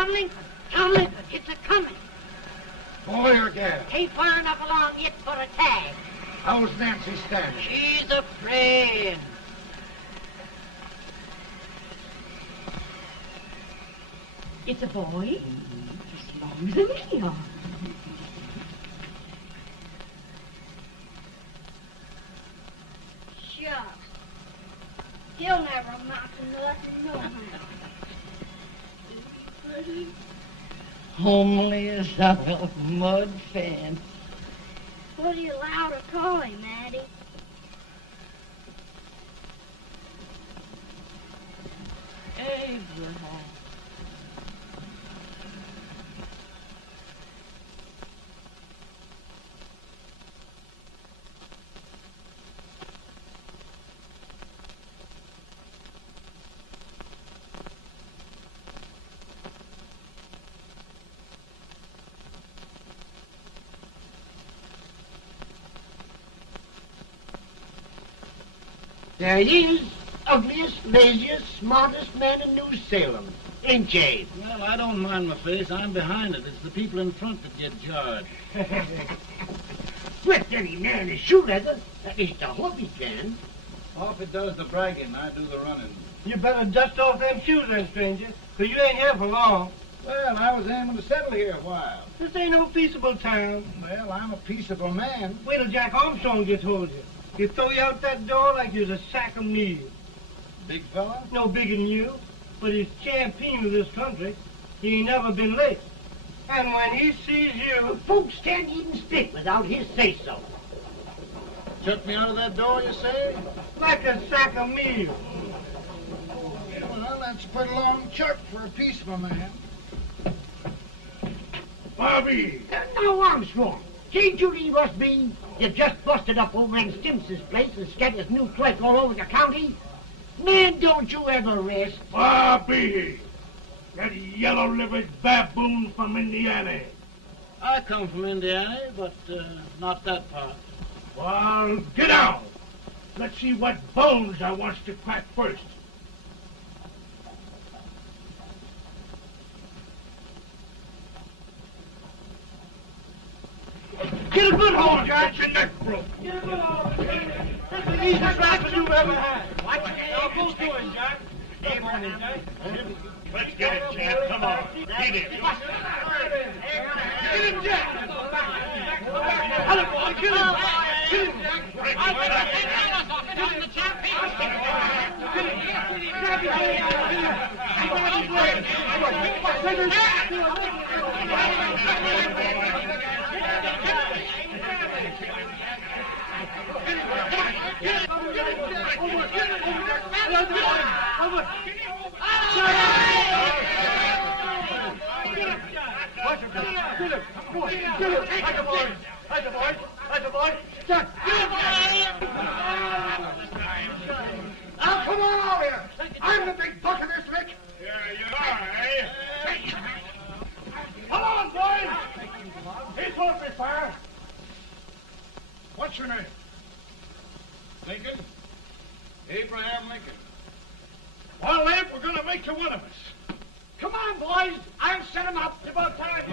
on, Lincoln. John Lincoln, it's a-coming. Boy or gal? Ain't far enough along yet for a tag. How's Nancy standing? She's a-praying. It's a boy. As long as we are. Shucks. He'll never amount to nothing, no how. Pretty. Homely as a mud fan. What do you allow to call him, Addie? Abraham. There he is, ugliest, laziest, smartest man in New Salem, ain't ye? Well, I don't mind my face. I'm behind it. It's the people in front that get jarred. With any man is shoe leather, at least I hope he can. Off it does the bragging, I do the running. You better dust off them shoes then, stranger, 'cause you ain't here for long. Well, I was aiming to settle here a while. This ain't no peaceable town. Well, I'm a peaceable man. Wait till Jack Armstrong gets hold of you. He'll throw you out that door like you was a sack of meal. Big fella? No bigger than you, but he's champion of this country. He ain't never been late. And when he sees you... Folks can't even speak without his say-so. Chuck me out of that door, you say? Like a sack of meal. Well, that's a pretty long chuck for a peaceable man. Bobby! Now, Armstrong, can't you leave us be? You've just busted up over in Stimpson's place and scattered his new clerk all over the county. Man, don't you ever rest. Bobby! That yellow-livered baboon from Indiana. I come from Indiana, but not that part. Well, get out. Let's see what bones I wants to crack first. Get a good hold, Jack. Get your neck broke. Get a good hold. That's the easiest rifle you've ever had. Watch it. Now go to it, Jack. Come on, Jack. Let's get it, Jack. Come on. Get it. Get him, Jack. Hello, boy. Kill him. Kill him, Jack. Break his Now, come on over here. I'm the big buck of this lick. Yeah, you are, eh? Come on, boys. He's off me fire. What's your name? Lincoln? Abraham Lincoln. Well, Abe, we're going to make you one of us. Come on, boys. I'll set him up. It's about time.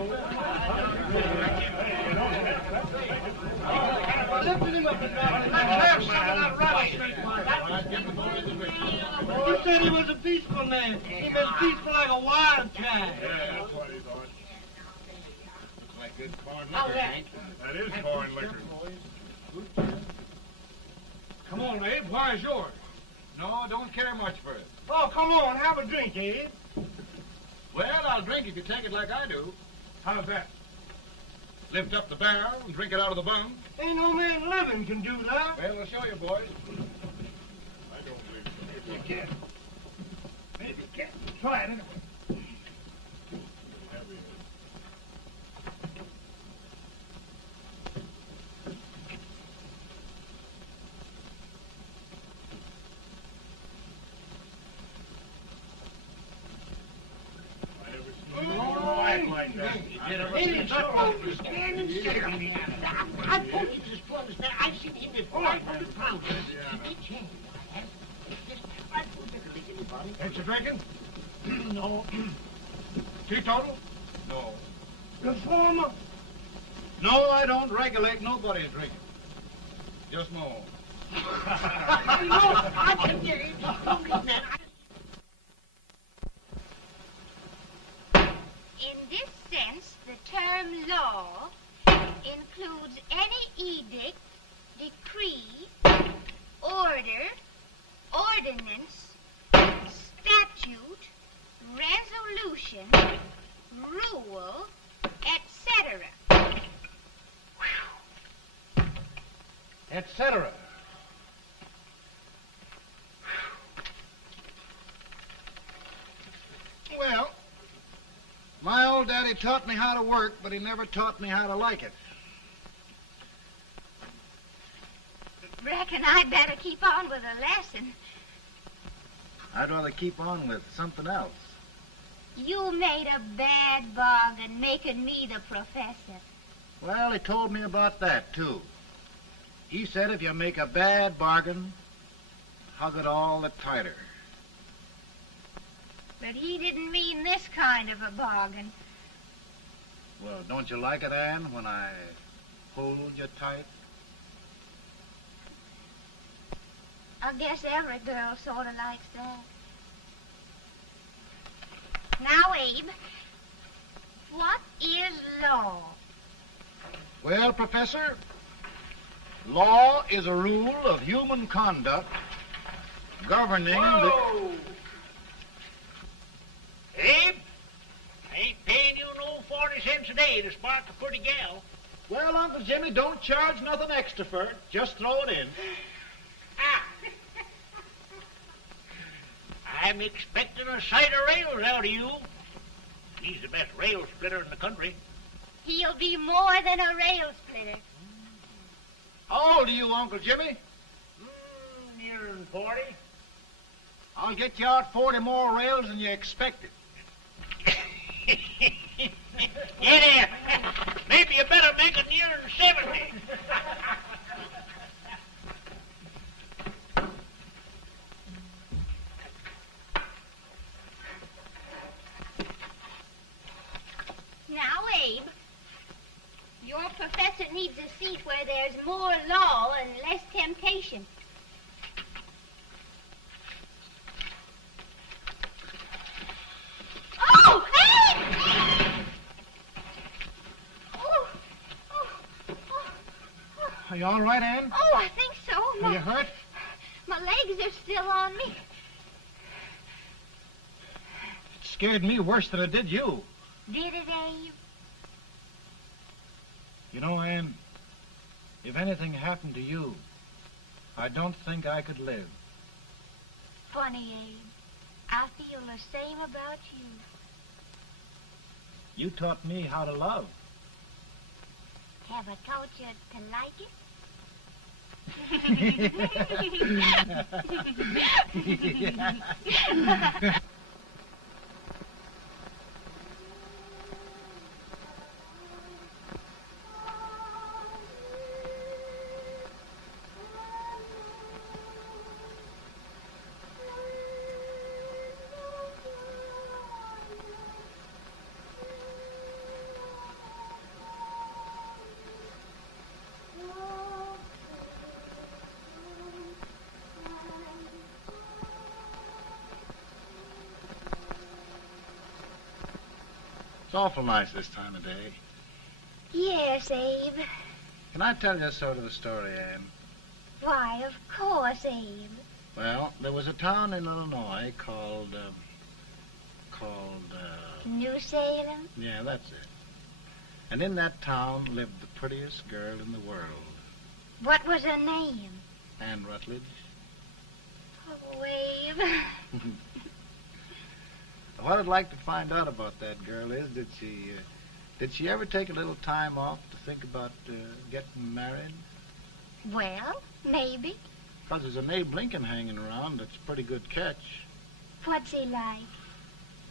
Lifted him up and down. Let's have some of that rattlesnake. He said he was a peaceful man. He was peaceful like a wildcat. Yeah, that's what he thought. Looks like good corn How's liquor, that? ain't That is foreign liquor. Come on, Abe. Where's yours? No, don't care much for it. Oh, come on. Have a drink, Abe. Well, I'll drink if you take it like I do. How's that? Lift up the barrel and drink it out of the bung. Ain't no man living can do that. Well, I'll show you, boys. I don't believe so. You can't. Maybe you can't. Try it anyway. I never seen you act like that. Ain't it so? Stand and sit on me. I told you this was that. I've seen him with 500 pounds. Big change. I have. Just right for anybody. Ain't you drinking? No. Teetotal? No. Reformer? No, I don't regulate nobody's drinking. Just my own. I can get it. In this sense, the term law includes any edict, decree, order, ordinance, statute, resolution, rule, etc. Etc. Well, my old daddy taught me how to work, but he never taught me how to like it. Reckon I'd better keep on with the lesson. I'd rather keep on with something else. You made a bad bargain making me the professor. Well, he told me about that, too. He said if you make a bad bargain, hug it all the tighter. But he didn't mean this kind of a bargain. Well, don't you like it, Ann, when I hold you tight? I guess every girl sort of likes that. Now, Abe, what is law? Well, Professor, law is a rule of human conduct governing Whoa! Abe, I ain't paying you no 40 cents a day to spark a pretty gal. Well, Uncle Jimmy, don't charge nothing extra for it. Just throw it in. I'm expecting a sight of rails out of you. He's the best rail splitter in the country. He'll be more than a rail splitter. How old are you, Uncle Jimmy? Nearing 40. I'll get you out 40 more rails than you expected. Yeah, maybe you better make it nearing 70. Now, Abe, your professor needs a seat where there's more law and less temptation. Oh, Abe! Are you all right, Ann? Oh, I think so. Are you hurt? My legs are still on me. It scared me worse than it did you. Did it, Abe? You know, Ann, if anything happened to you, I don't think I could live. Funny, Abe. I feel the same about you. You taught me how to love. Have I taught you to like it? It's awful nice this time of day. Yes, Abe. Can I tell you sort of a story, Ann? Why, of course, Abe. Well, there was a town in Illinois called, New Salem? yeah, that's it. And in that town lived the prettiest girl in the world, What was her name? Ann Rutledge. Oh, Abe. What I'd like to find out about that girl is, did she ever take a little time off to think about getting married? Well, maybe. Because there's an Abe Lincoln hanging around that's a pretty good catch. What's he like?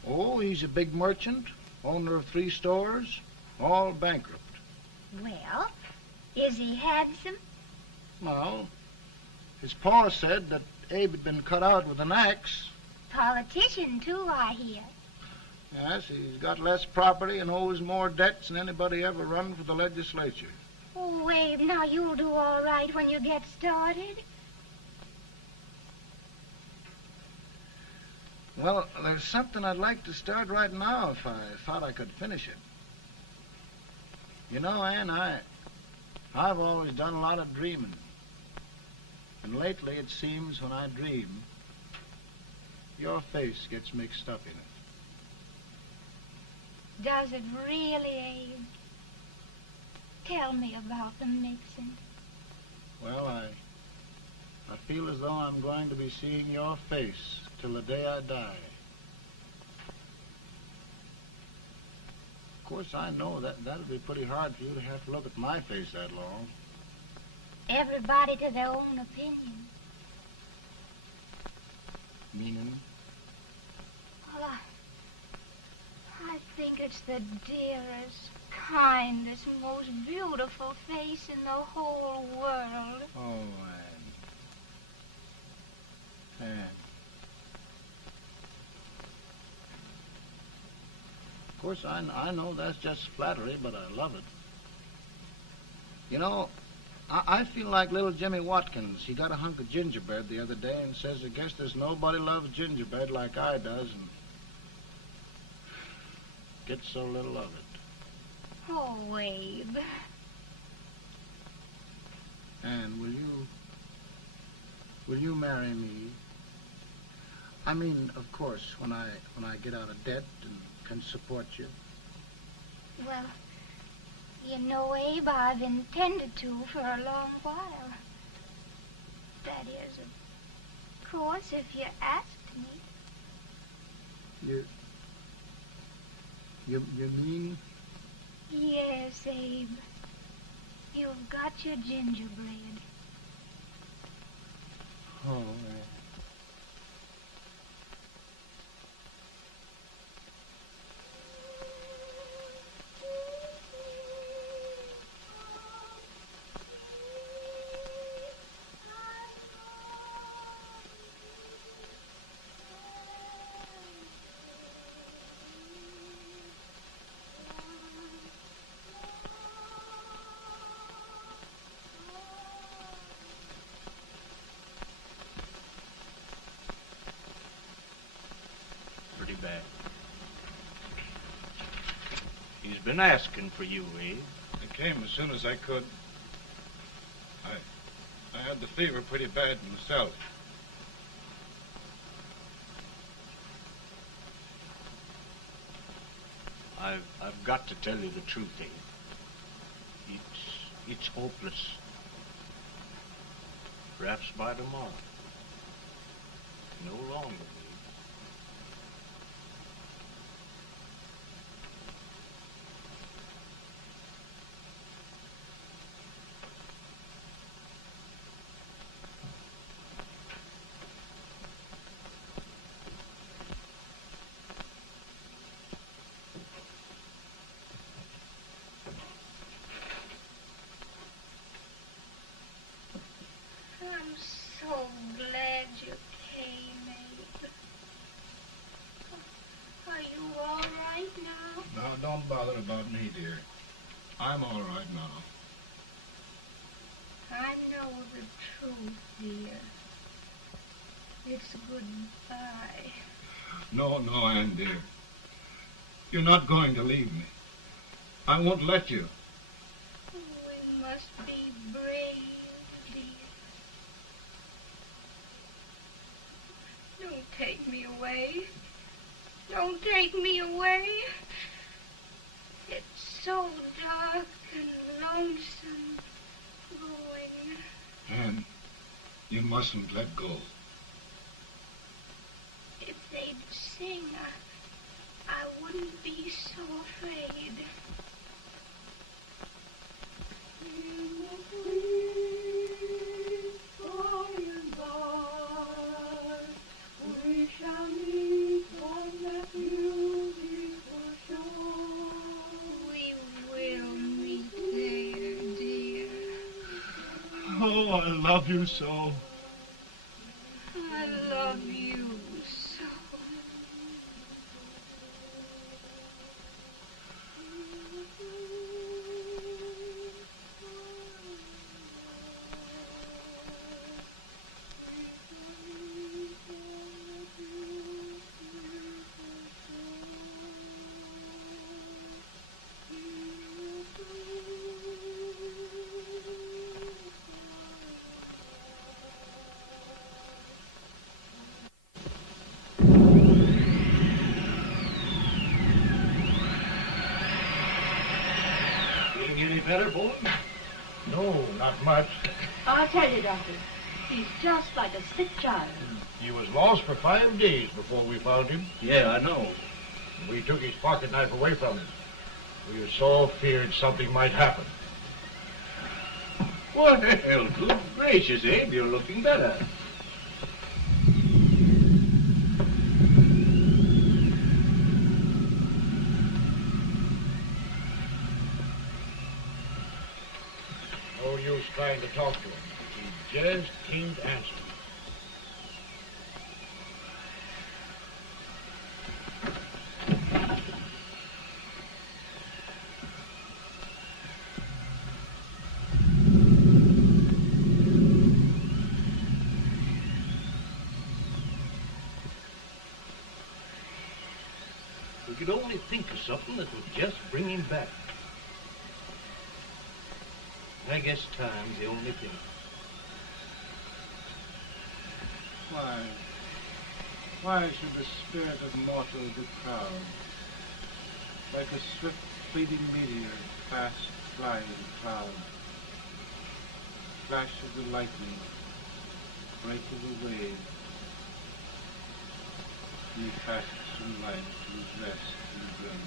Oh, he's a big merchant, owner of 3 stores, all bankrupt. Well, is he handsome? Well, his pa said that Abe had been cut out with an axe. Politician, too, I hear. Yes, he's got less property and owes more debts than anybody ever run for the legislature. Oh, Abe, now you'll do all right when you get started. Well, there's something I'd like to start right now if I thought I could finish it. You know, Ann, I've always done a lot of dreaming. And lately it seems when I dream, your face gets mixed up in it. Does it really, Abe? Tell me about the mixing. Well, I feel as though I'm going to be seeing your face till the day I die. Of course, I know that'll be pretty hard for you to have to look at my face that long. Everybody to their own opinion. Meaning? Well, I think it's the dearest, kindest, most beautiful face in the whole world. Oh, Ann. Ann. Of course, I know that's just flattery, but I love it. You know, I feel like little Jimmy Watkins. He got a hunk of gingerbread the other day and says, I guess there's nobody loves gingerbread like I does, and gets so little of it. Oh, Abe. Ann, will you marry me? I mean, of course, when I get out of debt and can support you. Well, you know, Abe, I've intended to for a long while. That is, of course, if you asked me. You mean? Yes, Abe. You've got your gingerbread. Oh, Bad. He's been asking for you, Abe. I came as soon as I could. I had the fever pretty bad myself. I've got to tell you the truth, Abe. It's hopeless. Perhaps by tomorrow. No longer. I'm so glad you came, Abe. Are you all right now? No, don't bother about me, dear. I'm all right now. I know the truth, dear. It's goodbye. No, Ann, dear. You're not going to leave me. I won't let you. We must be brave, dear. Don't take me away. Don't take me away. It's so dark and lonesome going. Ann, you mustn't let go. If they'd sing, I wouldn't be so afraid. Oh, I love you so. I love you so. matter, Boone? No, not much. I'll tell you, Doctor. He's just like a sick child. He was lost for 5 days before we found him. Yeah, I know. We took his pocket knife away from him. We were so feared something might happen. Well, good gracious, Abe, you're looking better. No use trying to talk to him. He just can't answer. We could only think of something that would just bring him back. I guess time's the only thing. Why should the spirit of mortal be proud? Like a swift fleeting meteor, fast flying cloud. Flash of the lightning, break of the wave. He passes from life to his rest in the grave.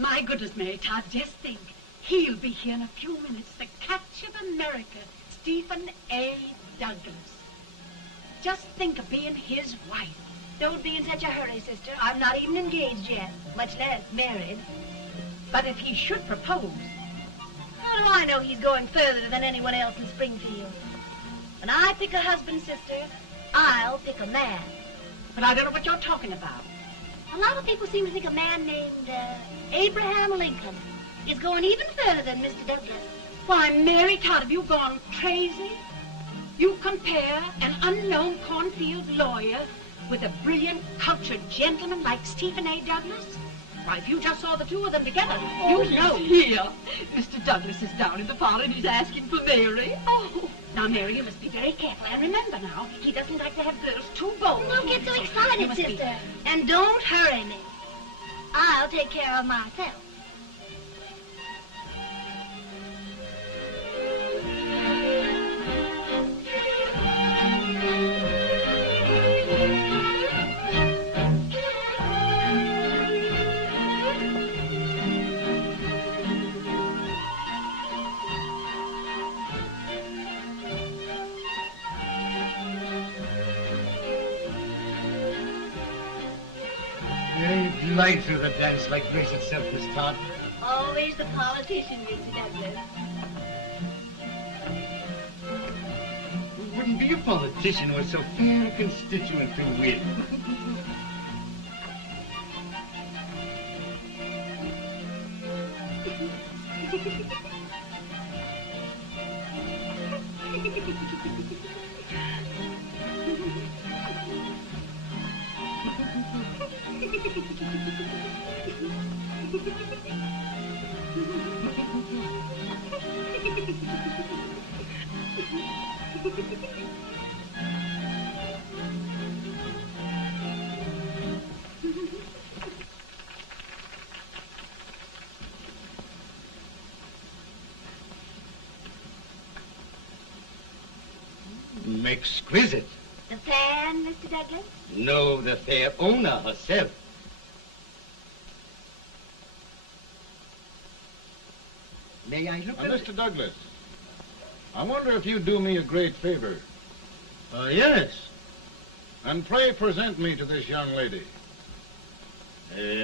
My goodness, Mary Todd, just think. He'll be here in a few minutes. The catch of America, Stephen A. Douglas. Just think of being his wife. Don't be in such a hurry, sister. I'm not even engaged yet, much less married. But if he should propose... How do I know he's going further than anyone else in Springfield? When I pick a husband, sister, I'll pick a man. But I don't know what you're talking about. A lot of people seem to think a man named Abraham Lincoln is going even further than Mr. Douglas. Why, Mary Todd, have you gone crazy? You compare an unknown cornfield lawyer with a brilliant, cultured gentleman like Stephen A. Douglas? Why, if you just saw the two of them together, Oh, you'd know. Here. Mr. Douglas is down in the parlor and he's asking for Mary. Oh. Now, Mary, you must be very careful. And remember now, he doesn't like to have girls too bold. Don't get so excited, sister. And don't hurry me. I'll take care of myself. You glide through the dance like grace itself, Miss Todd. Always the politician, Mr. Douglas. You wouldn't be a politician with so fair a constituent to win. Exquisite. The fan, Mr. Douglas? No, the fair owner herself. May I look at Mr. Douglas, I wonder if you'd do me a great favor. Yes. And pray present me to this young lady.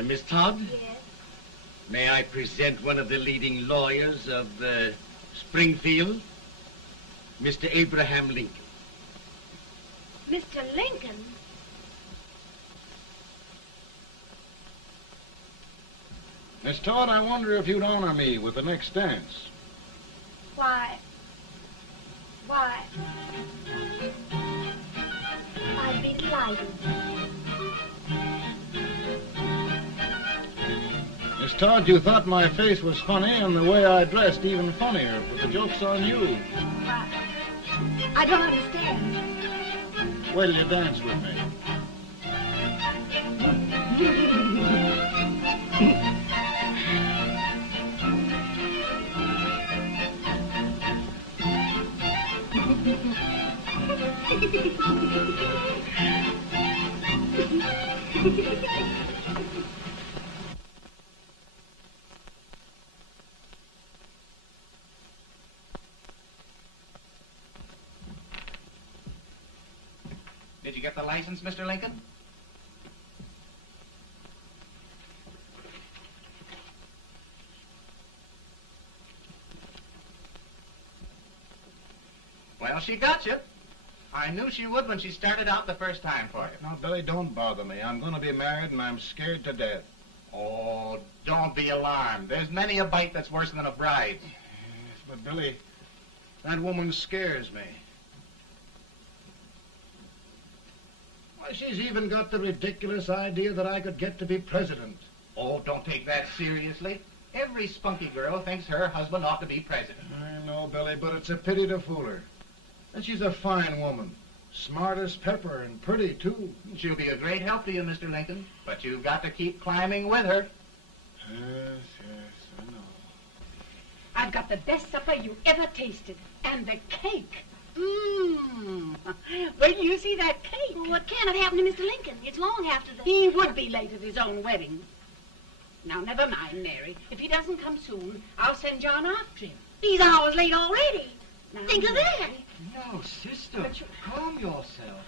Miss Todd? Yes. May I present one of the leading lawyers of Springfield, Mr. Abraham Lincoln. Mr. Lincoln? Miss Todd, I wonder if you'd honor me with the next dance. Why, I'd be delighted. Miss Todd, you thought my face was funny and the way I dressed even funnier, but the joke's on you. I don't understand. Wait till you dance with me. Did you get the license, Mr. Lincoln? Well, she got you. I knew she would when she started out the first time for you. Now, Billy, don't bother me. I'm going to be married and I'm scared to death. Oh, don't be alarmed. There's many a bite that's worse than a bride. Yes, but Billy, that woman scares me. Why, she's even got the ridiculous idea that I could get to be president. Oh, don't take that seriously. Every spunky girl thinks her husband ought to be president. I know, Billy, but it's a pity to fool her. And she's a fine woman. Smart as pepper and pretty, too. She'll be a great help to you, Mr. Lincoln. But you've got to keep climbing with her. Yes, I know. I've got the best supper you ever tasted. And the cake. Mmm. When you see that cake. Well, what can have happened to Mr. Lincoln? It's long after the... He would be late at his own wedding. Now, never mind, Mary. If he doesn't come soon, I'll send John after him. He's hours late already. Now, Think of that. No, sister. Calm yourself.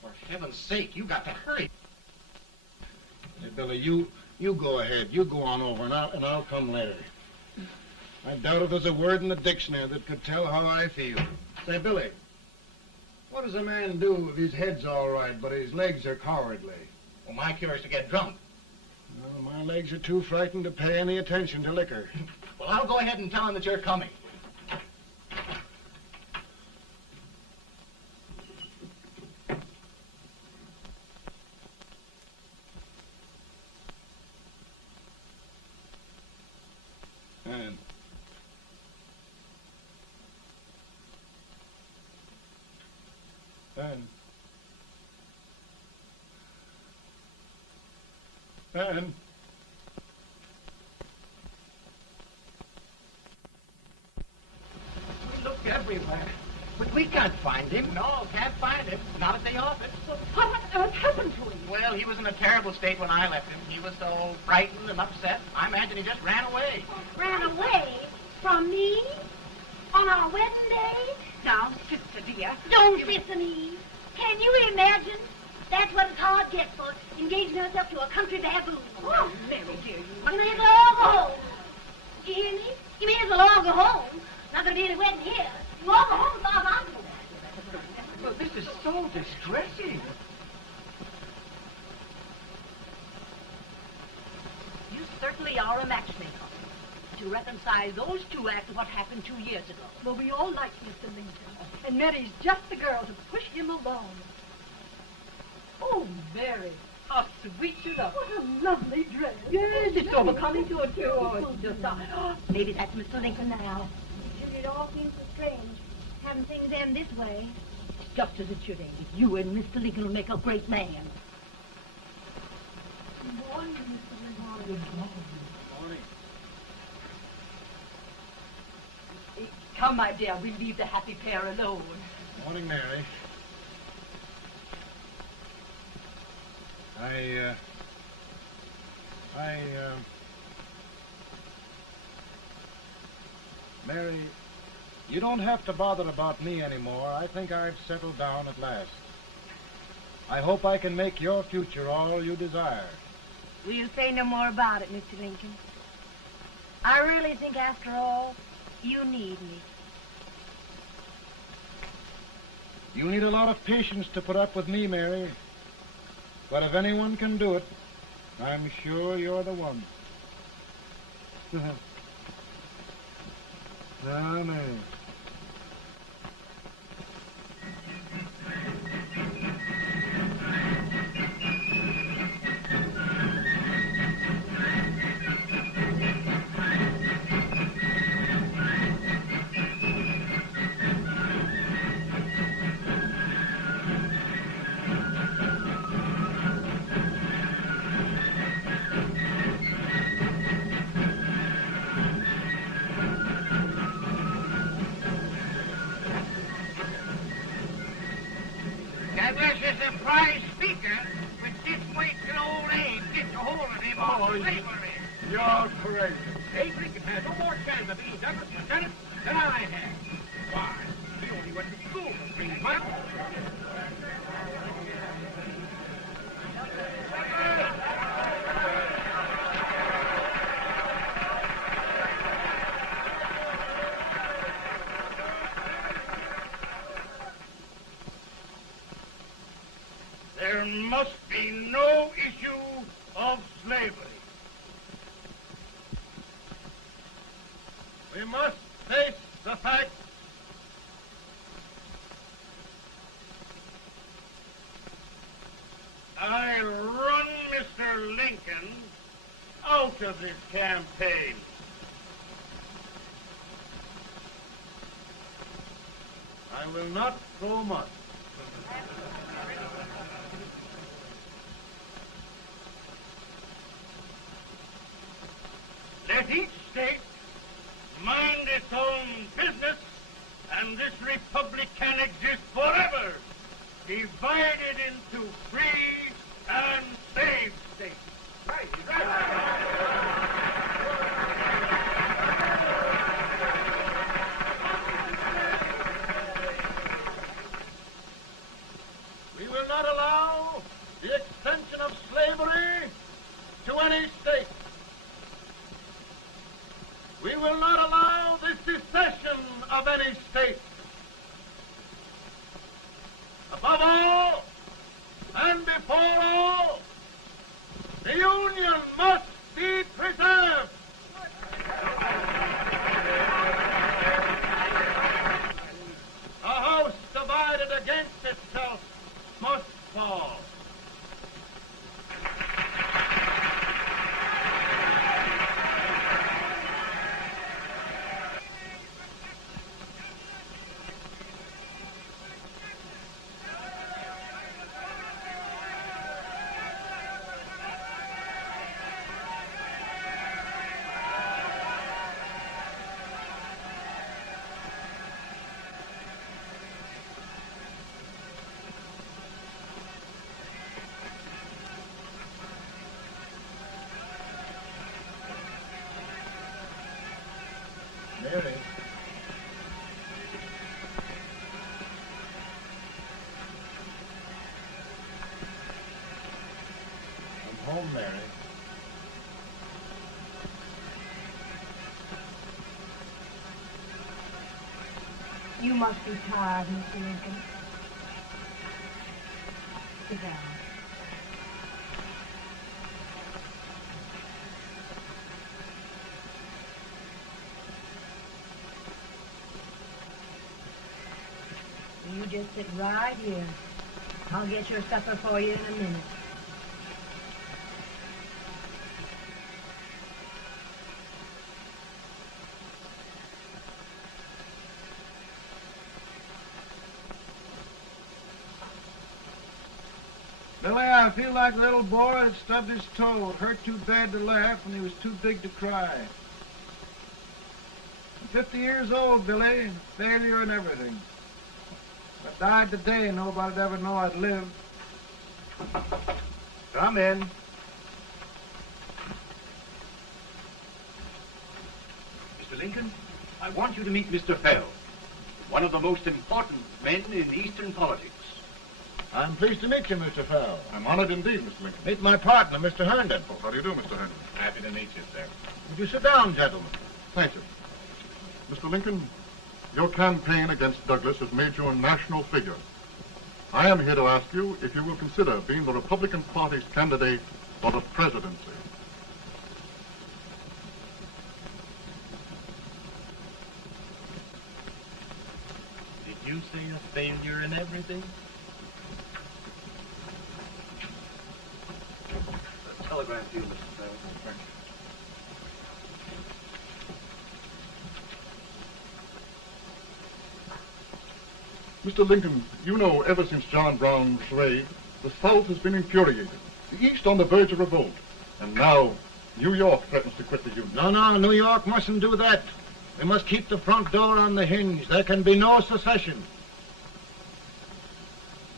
For heaven's sake, you got to hurry. Hey, Billy, you go ahead. You go on over, and I'll come later. I doubt if there's a word in the dictionary that could tell how I feel. Say, Billy, what does a man do if his head's all right, but his legs are cowardly? Well, my cure is to get drunk. No, my legs are too frightened to pay any attention to liquor. Well, I'll go ahead and tell him that you're coming. Ann. We looked everywhere, but we can't find him. No, can't find him. Not at the office. Well, what on earth happened to him? Well, he was in a terrible state when I left him. He was so frightened and upset. I imagine he just ran away. Ran away from me on our wedding day? Now, sister dear. Don't listen, Eve. Can you imagine? That's what his heart gets for engaging herself to a country baboon. Oh, Mary, dear, You may as well all go home. Did you hear me? You may as well all go home. Not going to be any wedding here. You all go home as far as I'm concerned. Well, this is so distressing. You certainly are a matchmaker. To reconcile those two after what happened 2 years ago. Well, we all like Mr. Lincoln. And Mary's just the girl to push him along. Oh, Mary, how sweet you look. What a lovely dress. Yes, it's so becoming to it, too. Oh, it's just... maybe that's Mr. Lincoln now. It all seems so strange, having things end this way. It's just as it should end. You and Mr. Lincoln will make a great man. Good morning, Mr. Lincoln. Good morning. Come, my dear, we'll leave the happy pair alone. Morning, Mary. Mary, you don't have to bother about me anymore. I think I've settled down at last. I hope I can make your future all you desire. We'll say no more about it, Mr. Lincoln. I really think, after all, you need me. You need a lot of patience to put up with me, Mary. But if anyone can do it, I'm sure you're the one. Now, Mary. That was a surprise speaker with this weight and old age gets a hold of him on slavery. You're crazy. Abe Lincoln has no more chance of being Douglas Lieutenant than I have. Why? He only went to school for 3 months. There must be no issue of slavery. We must face the fact I run Mr. Lincoln out of this campaign. I will not throw much. Let each state mind its own business, and this republic can exist forever, divided into free and slave states. Right, right. We will not allow the extension of slavery to any state. We will not allow the secession of any state. Above all, and before all, the Union must be preserved. A house divided against itself must fall. home, Mary. You must be tired, Mr. Lincoln. Sit down. You just sit right here. I'll get your supper for you in a minute. Billy, I feel like a little boy that stubbed his toe. It hurt too bad to laugh and he was too big to cry. I'm 50 years old, Billy. Failure and everything. If I died today, nobody'd ever know I'd lived. Come in. Mr. Lincoln, I want you to meet Mr. Fell, one of the most important men in Eastern politics. I'm pleased to meet you, Mr. Fell. I'm honored indeed, Mr. Lincoln. Meet my partner, Mr. Herndon. Oh, how do you do, Mr. Herndon? Happy to meet you, sir. Would you sit down, gentlemen? Thank you. Mr. Lincoln, your campaign against Douglas has made you a national figure. I am here to ask you if you will consider being the Republican Party's candidate for the presidency. Did you say a failure in everything? Telegram to you, Mr. Fell. Mr. Lincoln, you know ever since John Brown slaved, the South has been infuriated, the East on the verge of revolt, and now New York threatens to quit the Union. No, New York mustn't do that. We must keep the front door on the hinge. There can be no secession.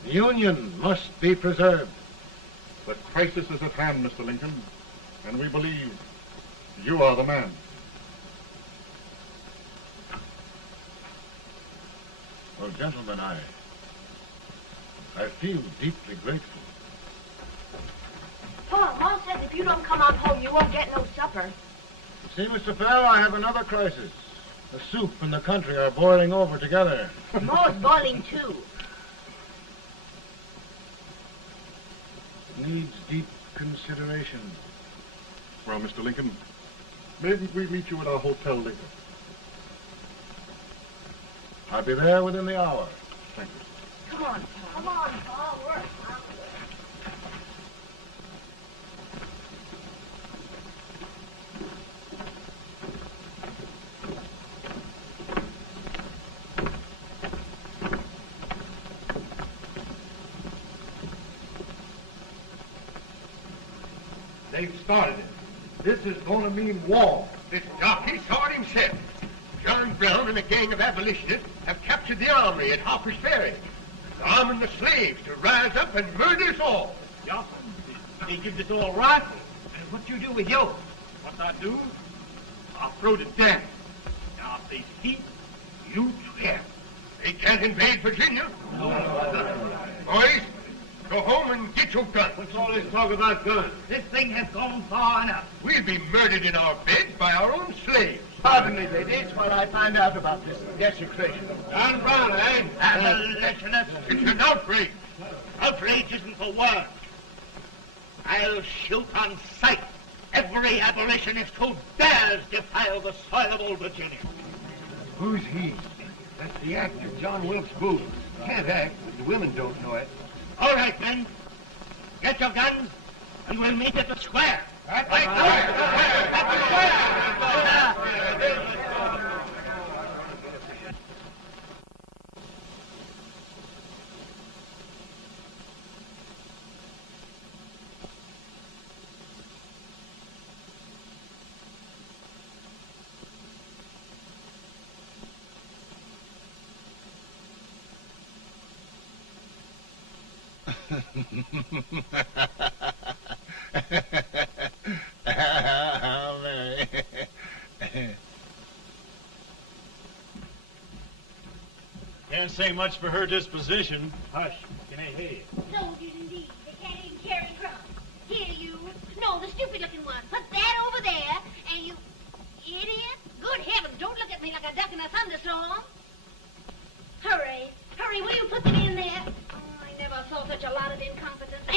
The Union must be preserved. The crisis is at hand, Mr. Lincoln, and we believe you are the man. Well, gentlemen, I feel deeply grateful. Pa, Ma says if you don't come on home, you won't get no supper. See, Mr. Fell, I have another crisis. The soup and the country are boiling over together. Ma's boiling too. It needs deep consideration. Well, Mr. Lincoln, maybe we meet you at our hotel later. I'll be there within the hour. Thank you. Come on, Pa. Come on, Pa. We're hungry. They've started it. This is going to mean war. This jockey saw it himself. John Brown and a gang of abolitionists have captured the armory at Harper's Ferry. They're arming the slaves to rise up and murder us all. Yeah, they give this all right. And what you do with yours? What I do? I'll throw the down. Now, if they speak, you swear. They can't invade Virginia. Boys, go home and get your guns. What's all this talk about guns? This thing has gone far enough. We'll be murdered in our beds by our own slaves. Pardon me, ladies, while I find out about this desecration. John Brown, eh? Abolitionists. It's an outrage. Outrage isn't the word. I'll shoot on sight every abolitionist who dares defile the soil of old Virginia. Who's he? That's the actor, John Wilkes Booth. Can't act, but the women don't know it. All right, men. Get your guns, and we'll meet at the square. At the square! At the square! Mary. Can't say much for her disposition. Hush. Can I hear you? Soldiers indeed. They can't even carry crumbs. Here, you.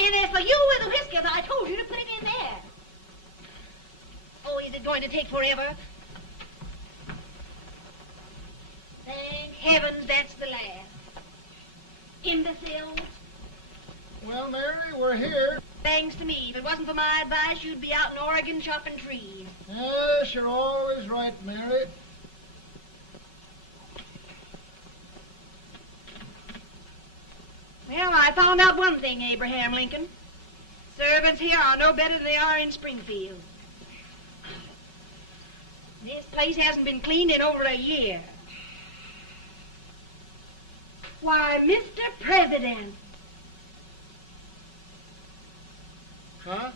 And as for you with the whiskers, I told you to put it in there. Oh, is it going to take forever? Thank heavens that's the last. Imbeciles. Well, Mary, we're here. Thanks to me. If it wasn't for my advice, you'd be out in Oregon chopping trees. Yes, you're always right, Mary. Well, I found out one thing, Abraham Lincoln. Servants here are no better than they are in Springfield. This place hasn't been cleaned in over a year. Why, Mr. President. Huh?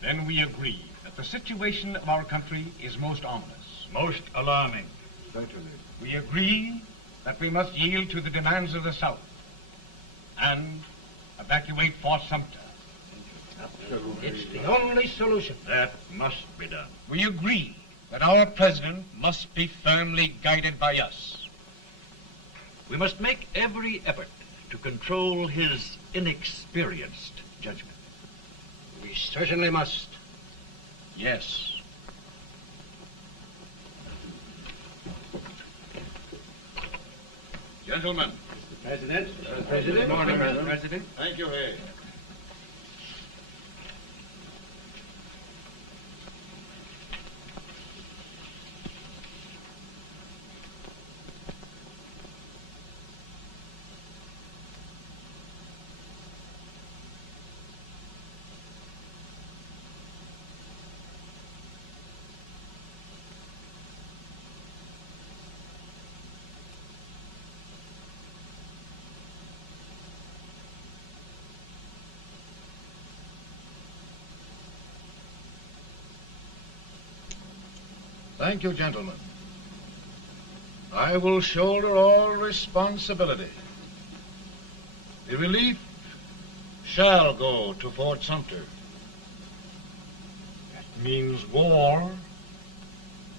Then we agree that the situation of our country is most ominous. Most alarming. Certainly. We agree that we must yield to the demands of the South and evacuate Fort Sumter. It's the only solution. That must be done. We agree that our president must be firmly guided by us. We must make every effort to control his inexperienced judgment. We certainly must. Yes. Gentlemen. Mr. President. President. Good morning, Mr. President. Thank you, Hay. Thank you, gentlemen. I will shoulder all responsibility. The relief shall go to Fort Sumter. That means war.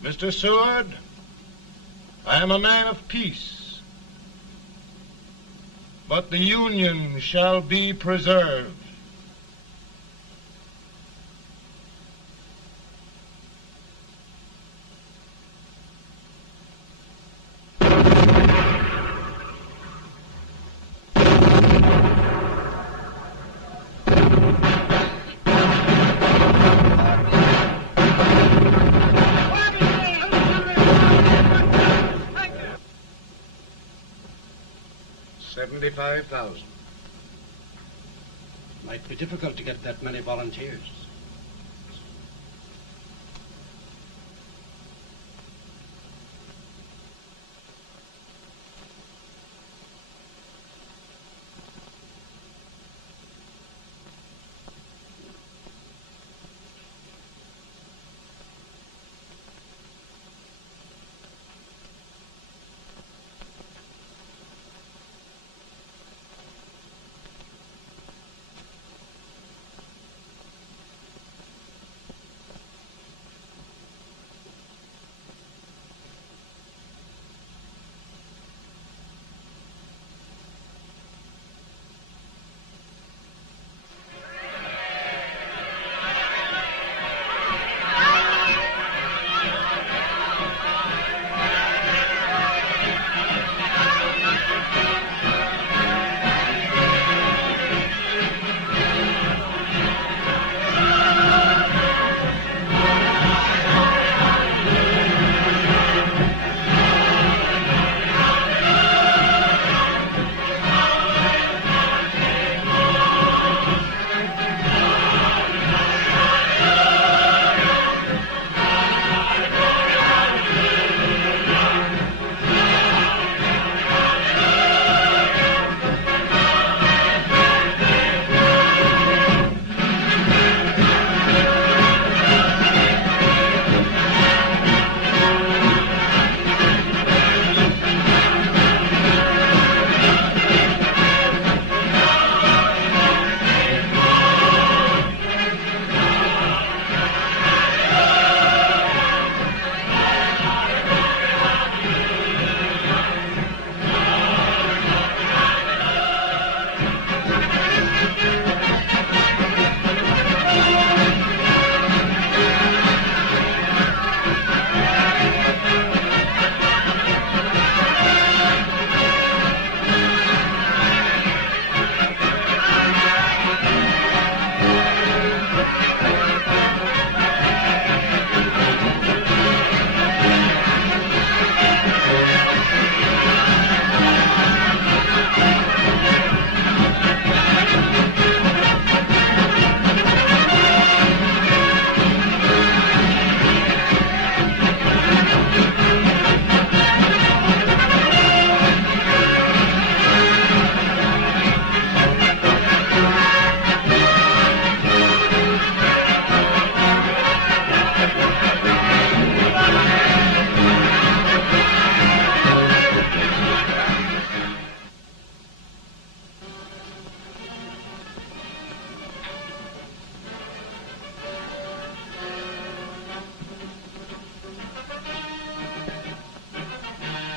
Mr. Seward, I am a man of peace, but the Union shall be preserved. $75,000. Might be difficult to get that many volunteers.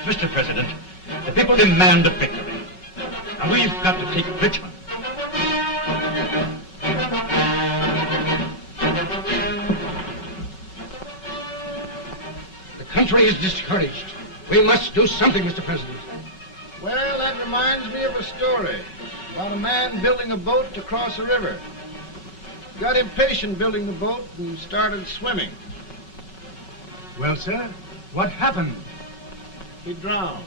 Mr. President, the people demand a victory. And we've got to take Richmond. The country is discouraged. We must do something, Mr. President. Well, that reminds me of a story about a man building a boat to cross a river. Got impatient building the boat and started swimming. Well, sir, what happened? He drowned.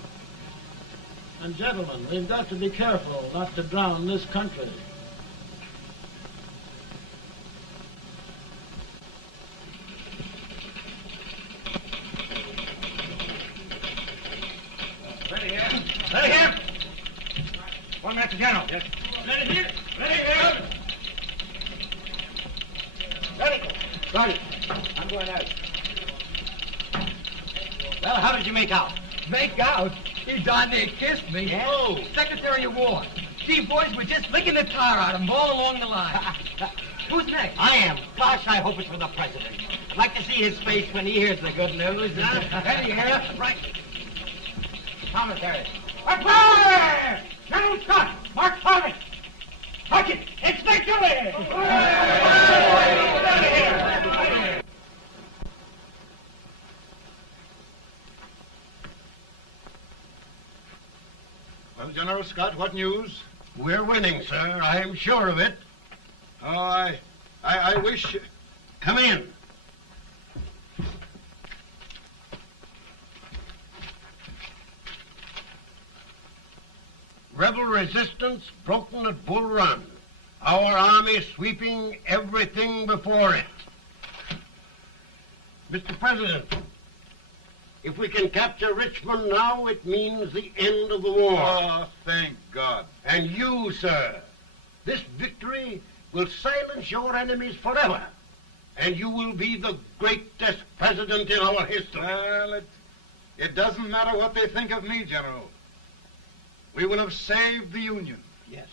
And gentlemen, we've got to be careful not to drown this country. Ready here. Ready here. 1 minute to General. Yes. Ready here. Ready here. Ready. Ready. I'm going out. Well, how did you make out? Make out? He darn near kissed me. Yeah? Oh, Secretary of War. Gee, boys, we're just licking the tar out of him all along the line. Who's next? I am. Gosh, I hope it's for the president. I'd like to see his face when he hears the good news, huh? Ready here. Right. Commissary. Fire! General Scott! Mark Farley! Touch it! It's victory! Well, General Scott, what news? We're winning, sir. I'm sure of it. Oh, I wish... Come in. Rebel resistance broken at Bull Run. Our army sweeping everything before it. Mr. President, if we can capture Richmond now, it means the end of the war. Oh, thank God. And you, sir, this victory will silence your enemies forever. And you will be the greatest president in our history. Well, it doesn't matter what they think of me, General. We will have saved the Union. Yes.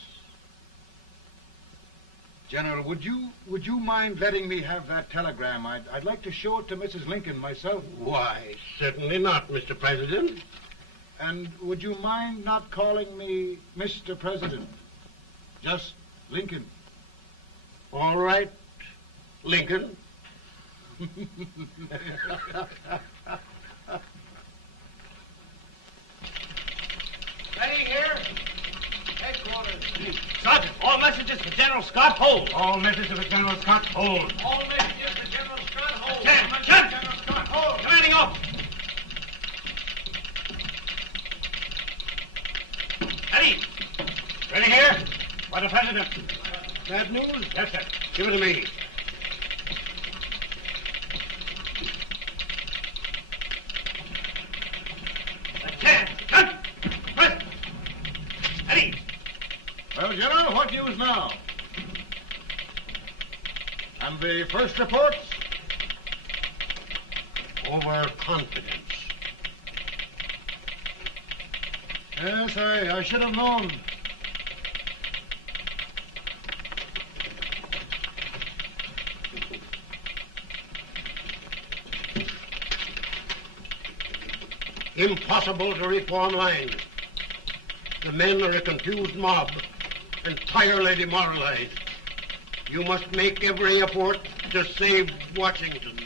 General, would you mind letting me have that telegram? I'd like to show it to Mrs. Lincoln myself. Why, certainly not, Mr. President. And would you mind not calling me Mr. President? Just Lincoln. All right, Lincoln. Ready here. Headquarters. Sergeant, all messages for General Scott, hold. All messages for General Scott, hold. All messages for General Scott, hold. General Scott, hold. Commanding officer. Ready. Ready here. For the President. Bad news? Yes, sir. Give it to me. Well, General, what news now? And the first reports? Overconfidence. Yes, I should have known. Impossible to reform lines. The men are a confused mob, entirely demoralized. You must make every effort to save Washington.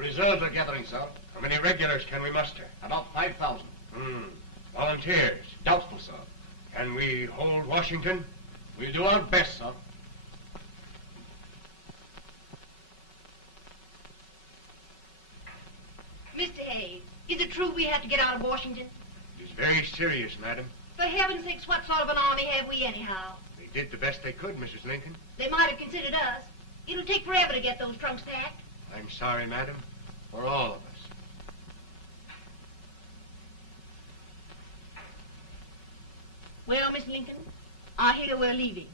The reserves are gathering, sir. How many regulars can we muster? About 5,000. Volunteers? Doubtful, sir. Can we hold Washington? We'll do our best, sir. Mr. Hayes, is it true we have to get out of Washington? It's very serious, madam. For heaven's sakes, what sort of an army have we anyhow? They did the best they could, Mrs. Lincoln. They might have considered us. It'll take forever to get those trunks packed. I'm sorry, madam, for all of us. Well, Miss Lincoln, I hear we're leaving.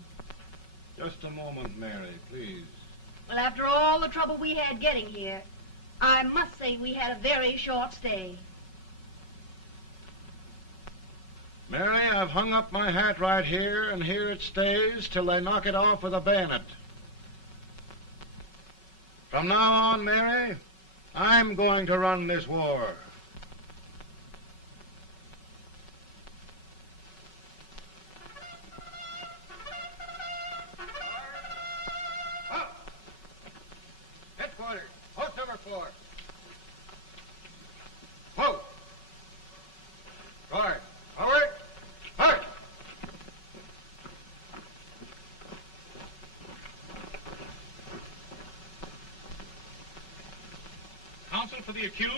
Just a moment, Mary, please. Well, after all the trouble we had getting here, I must say we had a very short stay. Mary, I've hung up my hat right here, and here it stays till they knock it off with a bayonet. From now on, Mary, I'm going to run this war. Headquarters, post number 4. Whoa! Guard, forward, hard! Counsel for the accused,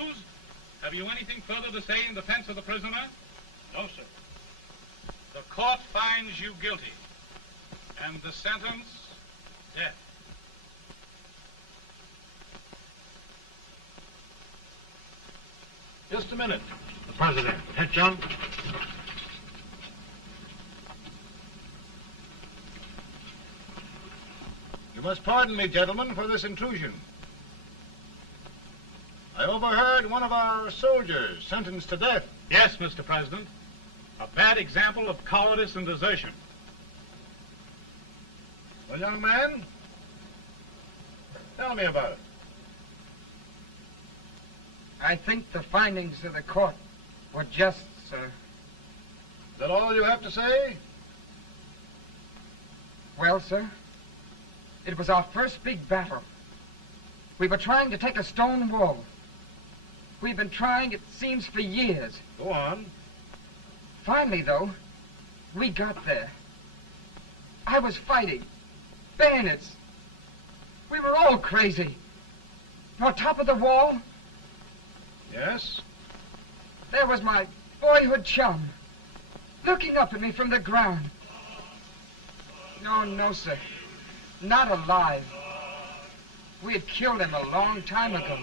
have you anything further to say in defense of the prisoner? No, sir. The court finds you guilty, and the sentence, death. Just a minute. The president. Head, John. You must pardon me, gentlemen, for this intrusion. I overheard one of our soldiers sentenced to death. Yes, Mr. President. A bad example of cowardice and desertion. Well, young man, tell me about it. I think the findings of the court were just, sir. Is that all you have to say? Well, sir, it was our first big battle. We were trying to take a stone wall. We've been trying, it seems, for years. Go on. Finally, though, we got there. I was fighting. Bayonets. We were all crazy. On top of the wall, Yes? there was my boyhood chum, looking up at me from the ground. No, no, sir. Not alive. We had killed him a long time ago.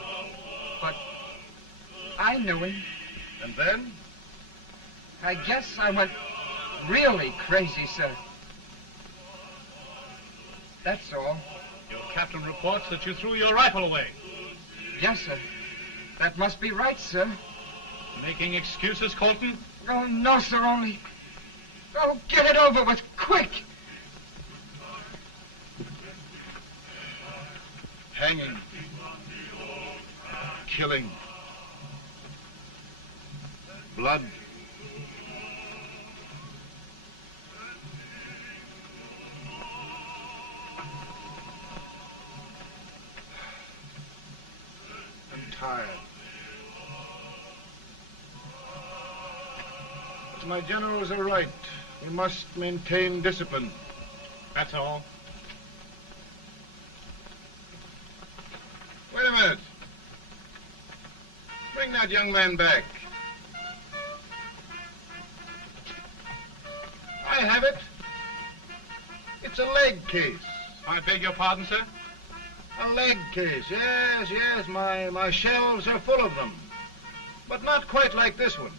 But I knew him. And then? I guess I went really crazy, sir. That's all. Your captain reports that you threw your rifle away. Yes, sir. That must be right, sir. Making excuses, Colton? Oh, no, sir, only... Oh, get it over with, quick! Hanging. Killing. Blood. I'm tired. But my generals are right. We must maintain discipline. That's all. Wait a minute. Bring that young man back. I have it. It's a leg case. I beg your pardon, sir? A leg case, yes, yes. My shelves are full of them. But not quite like this one.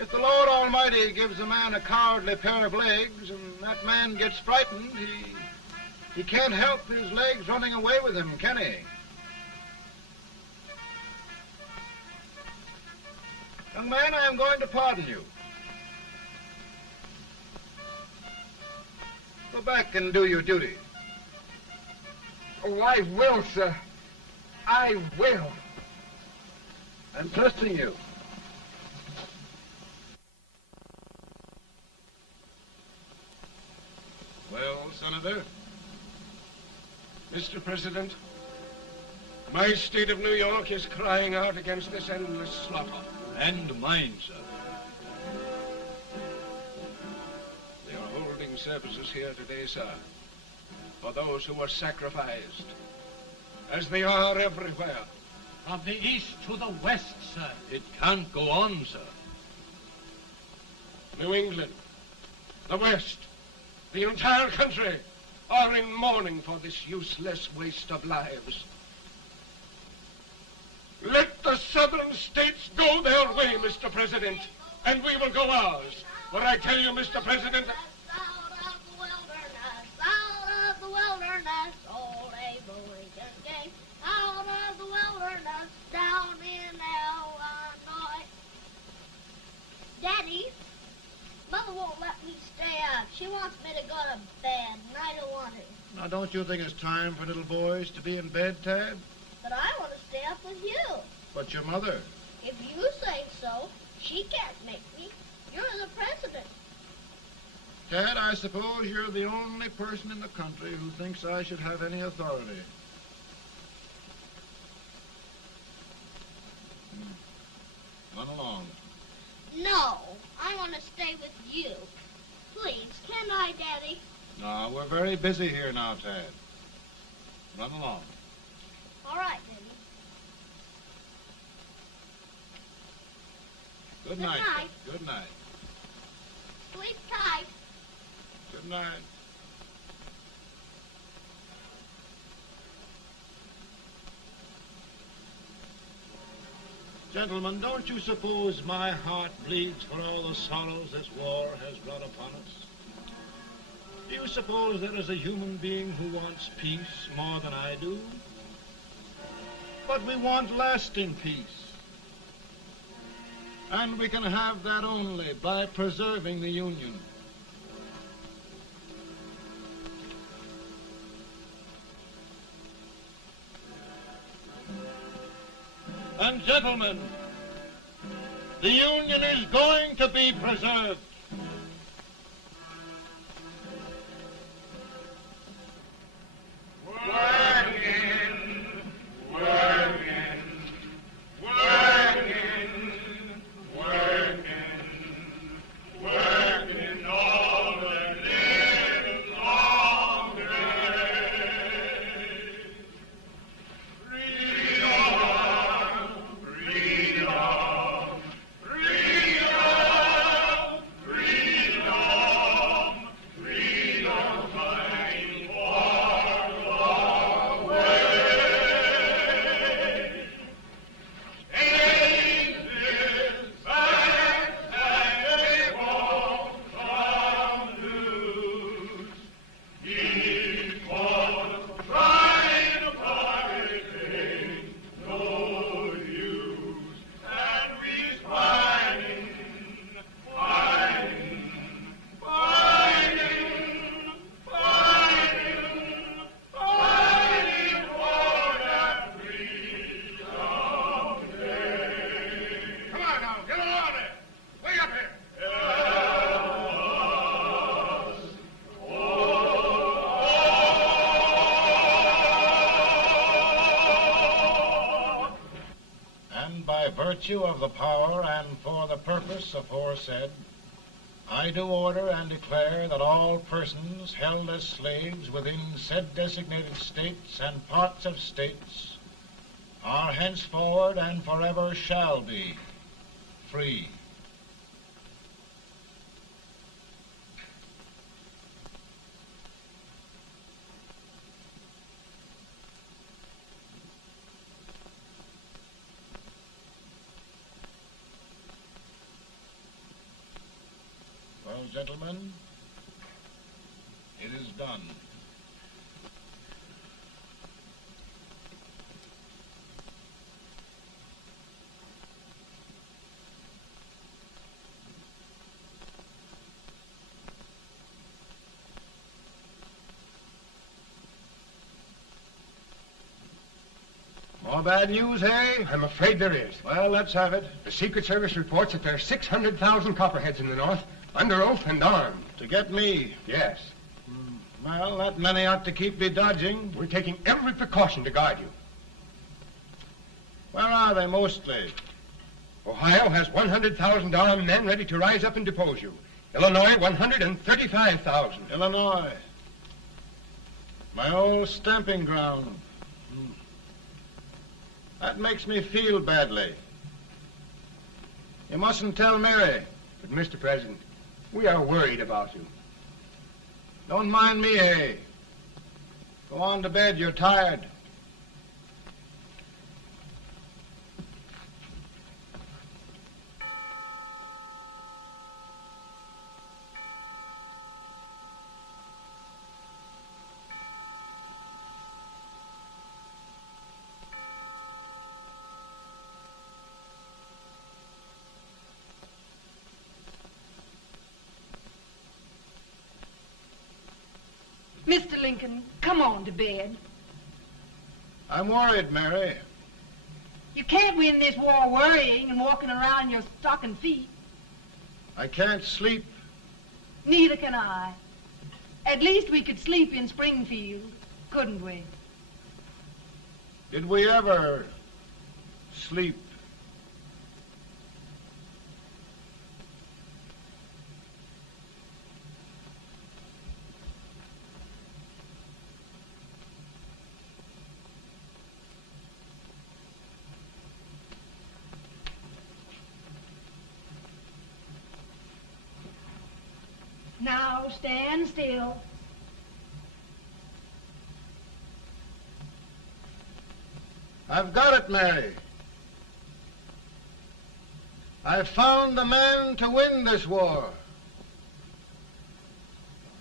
If the Lord Almighty gives a man a cowardly pair of legs and that man gets frightened, he can't help his legs running away with him, can he? Young man, I am going to pardon you. Go back and do your duty. Oh, I will, sir. I will. I'm trusting you. Well, Senator? Mr. President, My state of New York is crying out against this endless slaughter. And mine, sir. They are holding services here today, sir, for those who were sacrificed, as they are everywhere. From the east to the west, sir. It can't go on, sir. New England, the West, the entire country are in mourning for this useless waste of lives. Let the southern states go their way, Mr. President, and we will go ours. For I tell you, Mr. President, Out of the wilderness, old Abraham Lincoln came. Out of the wilderness, down in Illinois. Daddy, Mother won't let me stay up. She wants me to go to bed, and I don't want to. Now, don't you think it's time for little boys to be in bed, Tad? But I want to stay up with you. But your mother. If you say so, she can't make me. You're the president. Tad, I suppose you're the only person in the country who thinks I should have any authority. Run along. No, I want to stay with you. Please, can I, Daddy? No, we're very busy here now, Tad. Run along. All right, Daddy. Good night. Good night. Sleep tight. Good night. Gentlemen, don't you suppose my heart bleeds for all the sorrows this war has brought upon us? Do you suppose there is a human being who wants peace more than I do? But we want lasting peace. And we can have that only by preserving the Union. And gentlemen, the Union is going to be preserved. Virtue of the power and for the purpose aforesaid, I do order and declare that all persons held as slaves within said designated states and parts of states are henceforward and forever shall be free. Well, gentlemen, it is done. More bad news, eh? I'm afraid there is. Well, let's have it. The Secret Service reports that there are 600,000 Copperheads in the North, under oath and armed. To get me? Yes. Well, that many ought to keep me dodging. We're taking every precaution to guard you. Where are they mostly? Ohio has 100,000 armed men ready to rise up and depose you. Illinois, 135,000. Illinois. My old stamping ground. That makes me feel badly. You mustn't tell Mary. But, Mr. President, we are worried about you. Don't mind me, eh? Go on to bed. You're tired. Mr. Lincoln, come on to bed. I'm worried, Mary. You can't win this war worrying and walking around in your stocking feet. I can't sleep. Neither can I. At least we could sleep in Springfield, couldn't we? Did we ever sleep? Now stand still. I've got it, Mary. I've found the man to win this war.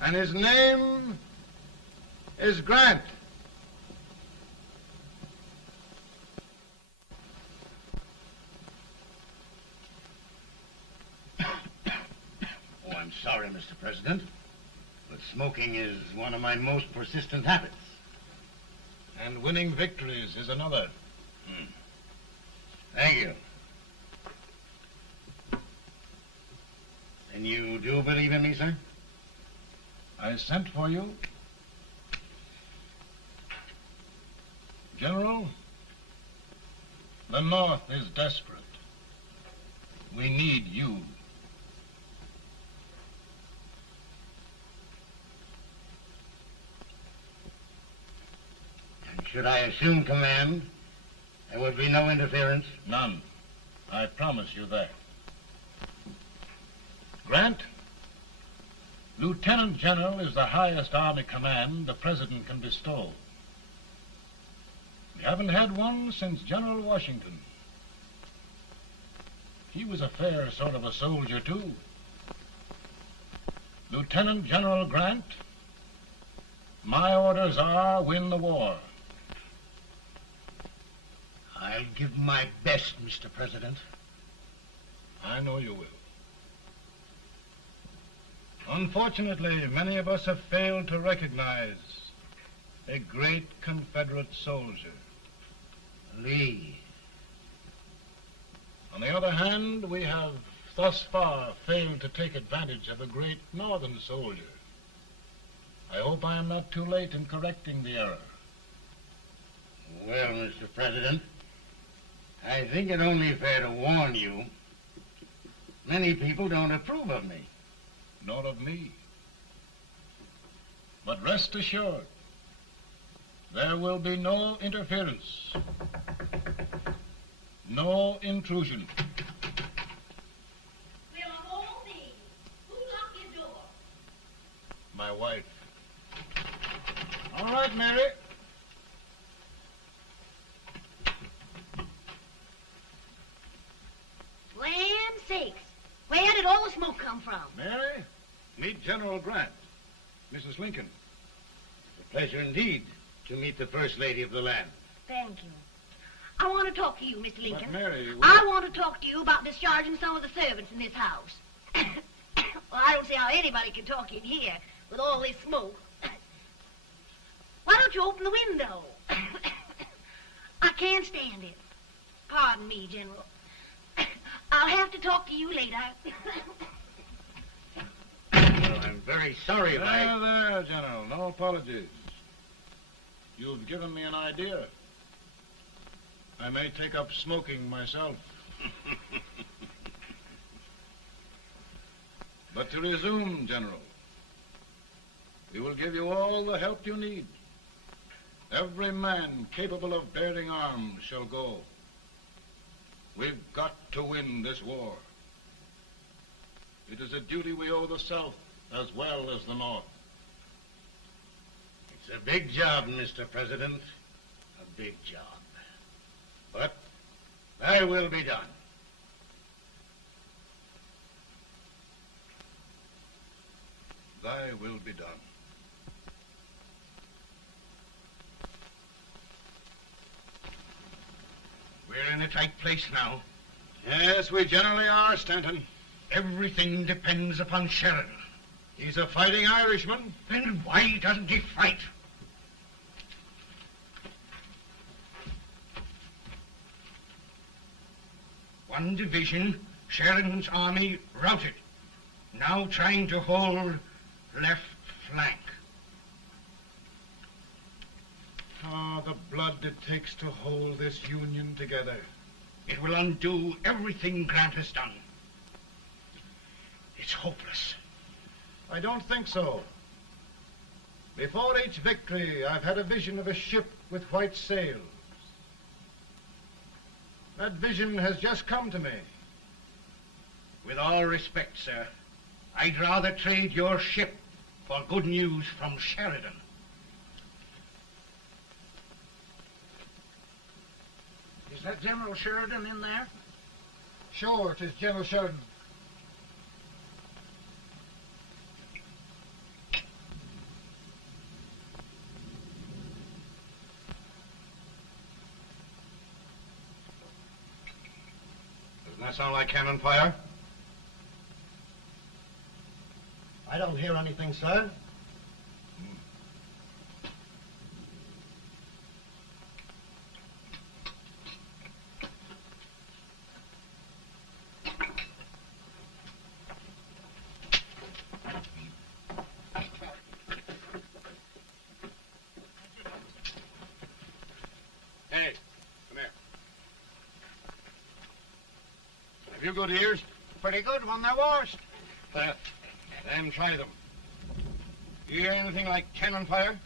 And his name is Grant. Oh, I'm sorry, Mr. President, but smoking is one of my most persistent habits. And winning victories is another. Thank you. And you do believe in me, sir? I sent for you. General, the North is desperate. We need you. And should I assume command, there would be no interference? None. I promise you that. Grant, Lieutenant General is the highest army command the President can bestow. We haven't had one since General Washington. He was a fair sort of a soldier, too. Lieutenant General Grant, my orders are win the war. I'll give my best, Mr. President. I know you will. Unfortunately, many of us have failed to recognize a great Confederate soldier. Lee. On the other hand, we have thus far failed to take advantage of a great Northern soldier. I hope I am not too late in correcting the error. Well, Mr. President, I think it only fair to warn you. Many people don't approve of me. Nor of me. But rest assured, there will be no interference, no intrusion. Well, of all things, who locked your door? My wife. All right, Mary. Land sakes. Where did all the smoke come from? Mary, meet General Grant. Mrs. Lincoln. It's a pleasure indeed to meet the First Lady of the land. Thank you. I want to talk to you, Mr. Lincoln. But Mary, I want to talk to you about discharging some of the servants in this house. Well, I don't see how anybody can talk in here with all this smoke. Why don't you open the window? I can't stand it. Pardon me, General. I'll have to talk to you later. Well, I'm very sorry if There, General. No apologies. You've given me an idea. I may take up smoking myself. But to resume, General, we will give you all the help you need. Every man capable of bearing arms shall go. We've got to win this war. It is a duty we owe the South as well as the North. It's a big job, Mr. President. A big job. But thy will be done. Thy will be done. We're in a tight place now. Yes, we generally are, Stanton. Everything depends upon Sheridan. He's a fighting Irishman. Then why doesn't he fight? One division, Sheridan's army, routed. Now trying to hold left flank. Ah, the blood it takes to hold this Union together. It will undo everything Grant has done. It's hopeless. I don't think so. Before each victory, I've had a vision of a ship with white sails. That vision has just come to me. With all respect, sir, I'd rather trade your ship for good news from Sheridan. Is that General Sheridan in there? Sure, it is General Sheridan. Doesn't that sound like cannon fire? I don't hear anything, sir. Hey, come here. Have you good ears? Pretty good when they're washed. Then try them. You hear anything like cannon fire?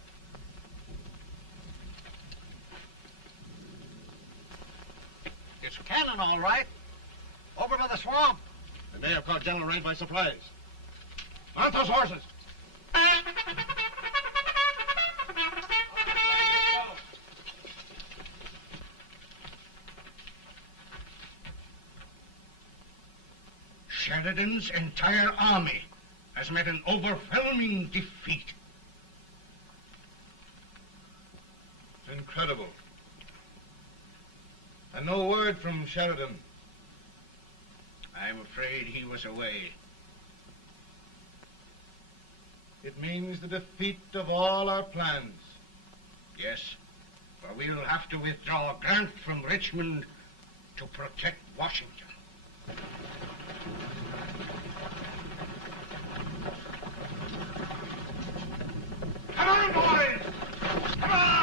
It's cannon, all right. Over by the swamp. They may have caught General Rank by surprise. Mount those horses. Sheridan's entire army has met an overwhelming defeat. It's incredible. And no word from Sheridan. I'm afraid he was away. It means the defeat of all our plans. Yes, for we'll have to withdraw Grant from Richmond to protect Washington. Come on, boys! Come on!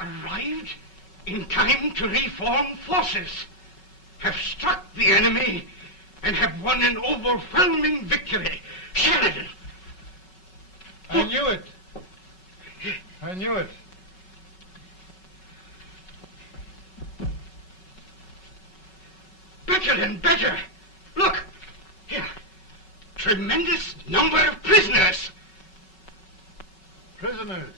Arrived in time to reform forces, have struck the enemy, and have won an overwhelming victory. Sheridan! I knew it. I knew it. Better and better. Look, here. Tremendous number of prisoners. Prisoners.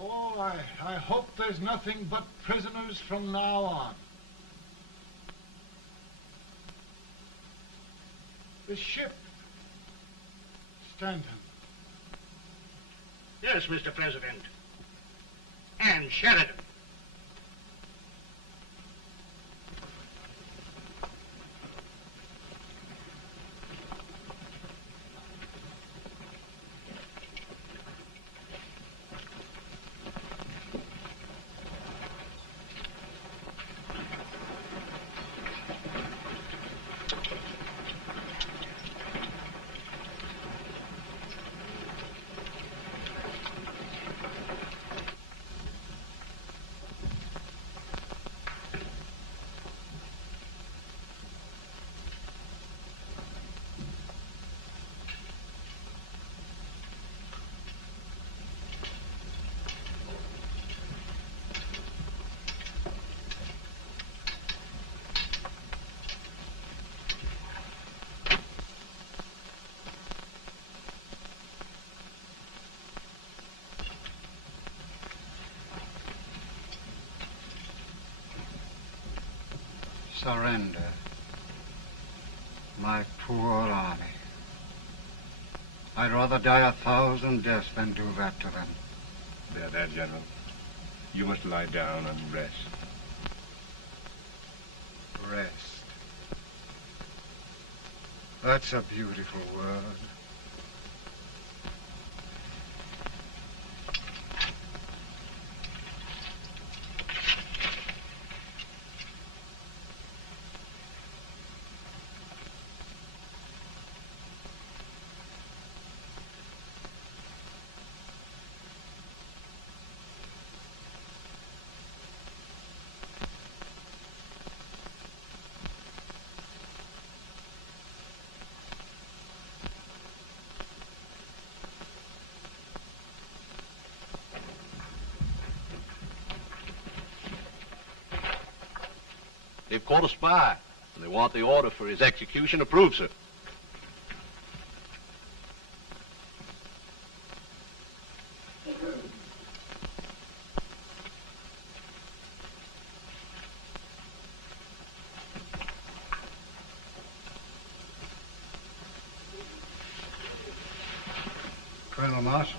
Oh, I hope there's nothing but prisoners from now on. The ship. Stanton. Yes, Mr. President. And Sheridan. Surrender. My poor army. I'd rather die 1,000 deaths than do that to them. There, General. You must lie down and rest. Rest. That's a beautiful word. They've caught a spy, and they want the order for his execution approved, sir. Colonel Marshall.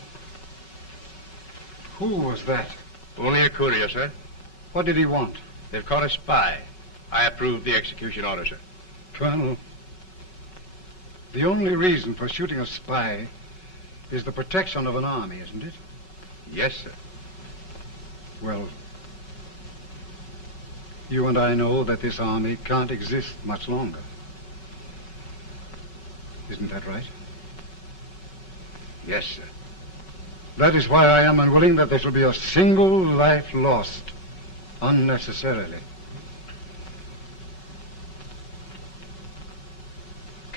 Who was that? Only a courier, sir. What did he want? They've caught a spy. I approve the execution order, sir. Colonel, the only reason for shooting a spy is the protection of an army, isn't it? Yes, sir. Well, you and I know that this army can't exist much longer. Isn't that right? Yes, sir. That is why I am unwilling that there shall be a single life lost unnecessarily.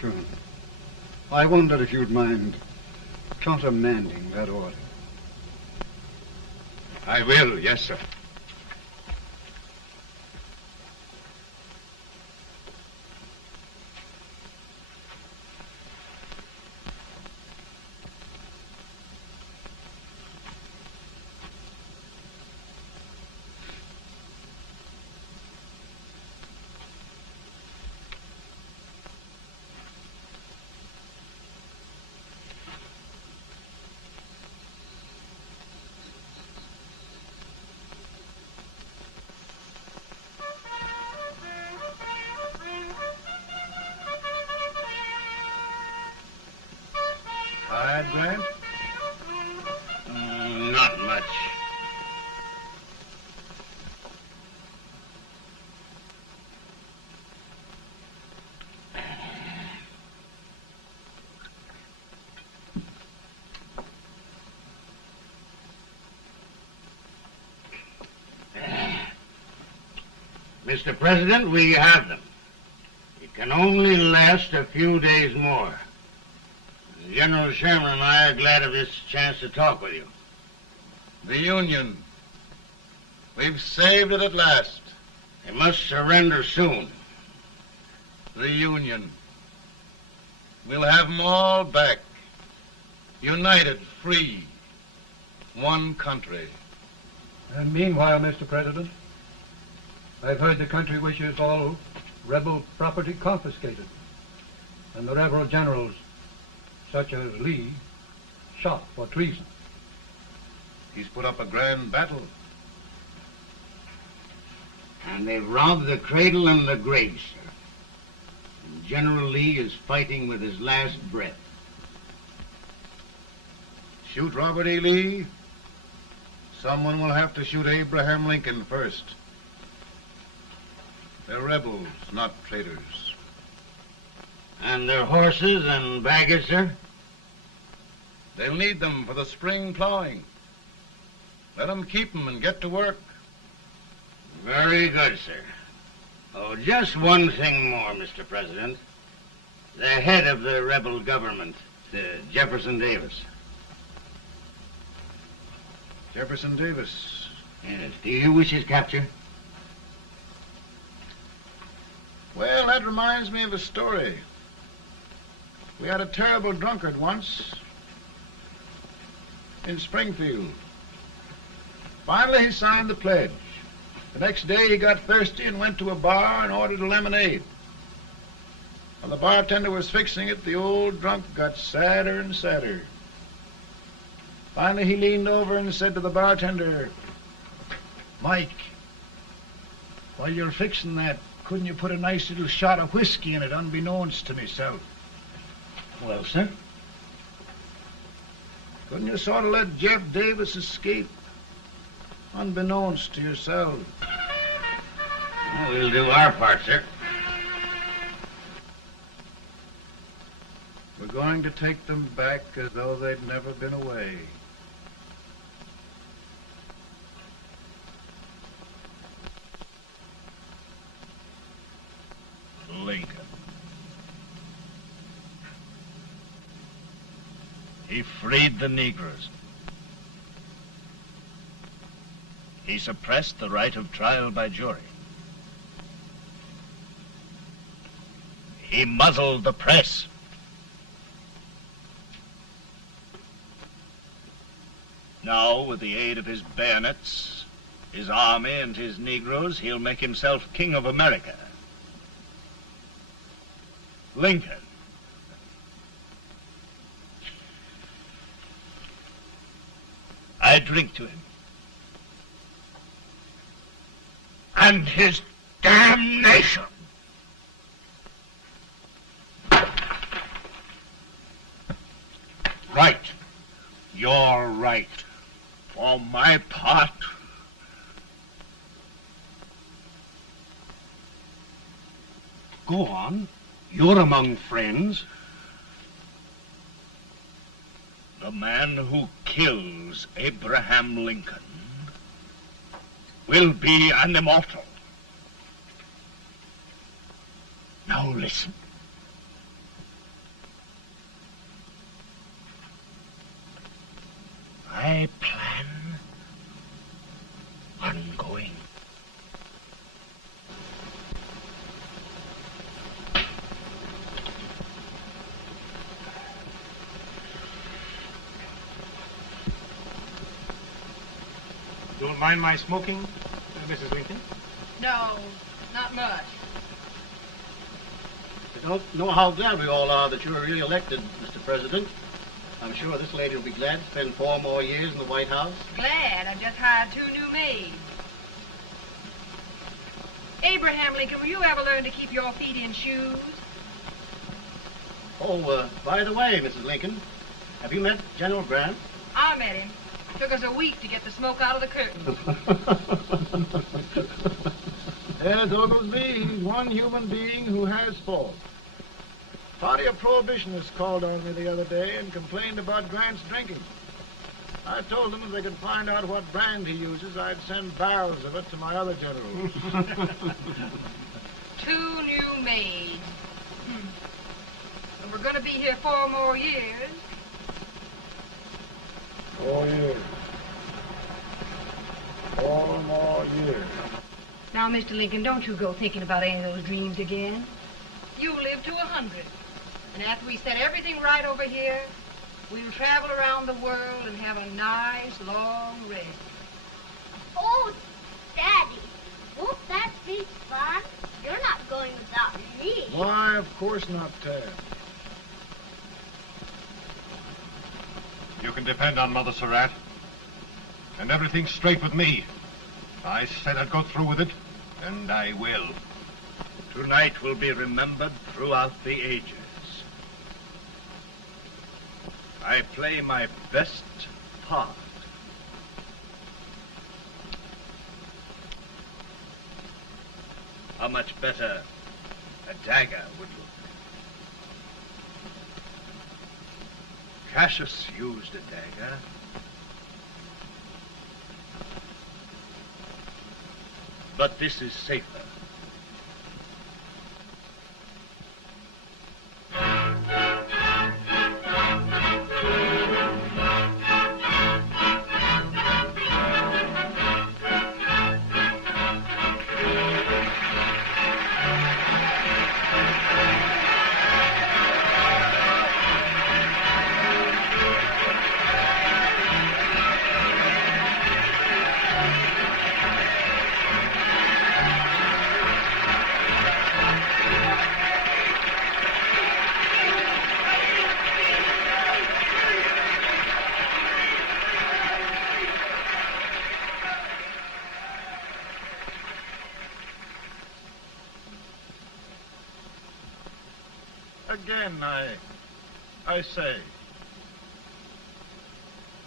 Colonel. I wondered if you'd mind countermanding that order. I will, yes, sir. Tired, Grant? Not much. Mr. President, we have them. It can only last a few days more. General Sherman and I are glad of this chance to talk with you. The Union. We've saved it at last. They must surrender soon. The Union. We'll have them all back. United, free. One country. And meanwhile, Mr. President, I've heard the country wishes all rebel property confiscated, and the rebel generals, such as Lee, shot for treason. He's put up a grand battle. And they've robbed the cradle and the grave, sir. And General Lee is fighting with his last breath. Shoot Robert E. Lee? Someone will have to shoot Abraham Lincoln first. They're rebels, not traitors. And their horses and baggage, sir? They'll need them for the spring plowing. Let them keep them and get to work. Very good, sir. Oh, just one thing more, Mr. President. The head of the rebel government, Jefferson Davis. Jefferson Davis? Yes. Do you wish his capture? Well, that reminds me of a story. We had a terrible drunkard once in Springfield. Finally, he signed the pledge. The next day, he got thirsty and went to a bar and ordered a lemonade. While the bartender was fixing it, the old drunk got sadder and sadder. Finally, he leaned over and said to the bartender, "Mike, while you're fixing that, couldn't you put a nice little shot of whiskey in it, unbeknownst to myself?" Well, sir? Couldn't you sort of let Jeff Davis escape, unbeknownst to yourself? Well, we'll do our part, sir. We're going to take them back as though they'd never been away. Lincoln. He freed the Negroes. He suppressed the right of trial by jury. He muzzled the press. Now, with the aid of his bayonets, his army, and his Negroes, he'll make himself king of America. Lincoln. I drink to him. And his damnation. Right. You're right. For my part, go on. You're among friends. The man who kills Abraham Lincoln will be an immortal. Now listen. Mind my smoking, Mrs. Lincoln? No, not much. I don't know how glad we all are that you're re-elected, Mr. President. I'm sure this lady will be glad to spend 4 more years in the White House. Glad. I've just hired 2 new maids. Abraham Lincoln, will you ever learn to keep your feet in shoes? Oh, by the way, Mrs. Lincoln, have you met General Grant? I met him. Took us a week to get the smoke out of the curtains. Yes, Oglesby, he's one human being who has faults. Party of Prohibitionists called on me the other day and complained about Grant's drinking. I told them if they could find out what brand he uses, I'd send barrels of it to my other generals. 2 new maids. And we're going to be here 4 more years. 4 years. 4 more years. Now, Mr. Lincoln, don't you go thinking about any of those dreams again. You live to 100. And after we set everything right over here, we'll travel around the world and have a nice, long rest. Oh, Daddy, won't that be fun? You're not going without me. Why, of course not, Tad. You can depend on Mother Surratt. And everything's straight with me. I said I'd go through with it, and I will. Tonight will be remembered throughout the ages. I play my best part. How much better a dagger would look. Cassius used a dagger. But this is safer. Again, I say,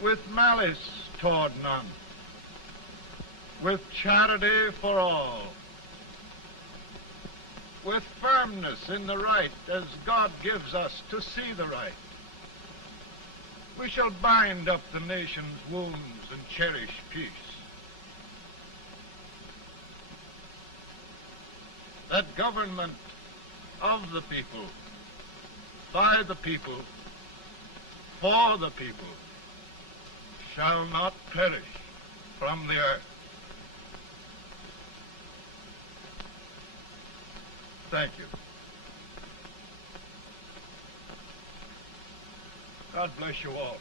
with malice toward none, with charity for all, with firmness in the right as God gives us to see the right, we shall bind up the nation's wounds and cherish peace. That government of the people, by the people, for the people, shall not perish from the earth. Thank you. God bless you all.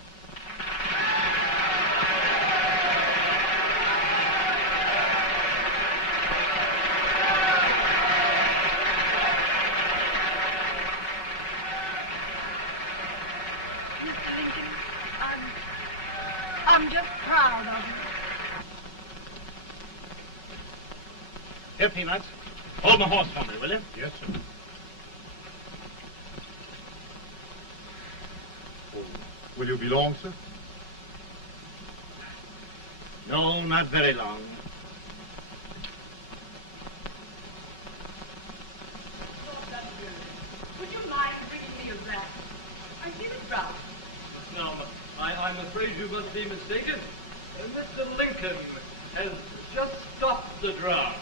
I'm just proud of you. Here, Peanuts. Hold my horse for me, will you? Yes, sir. Oh, will you be long, sir? No, not very long. Would you mind bringing me a wrap? I feel it drop. No, I'm afraid you must be mistaken. Mr. Lincoln has just stopped the draft.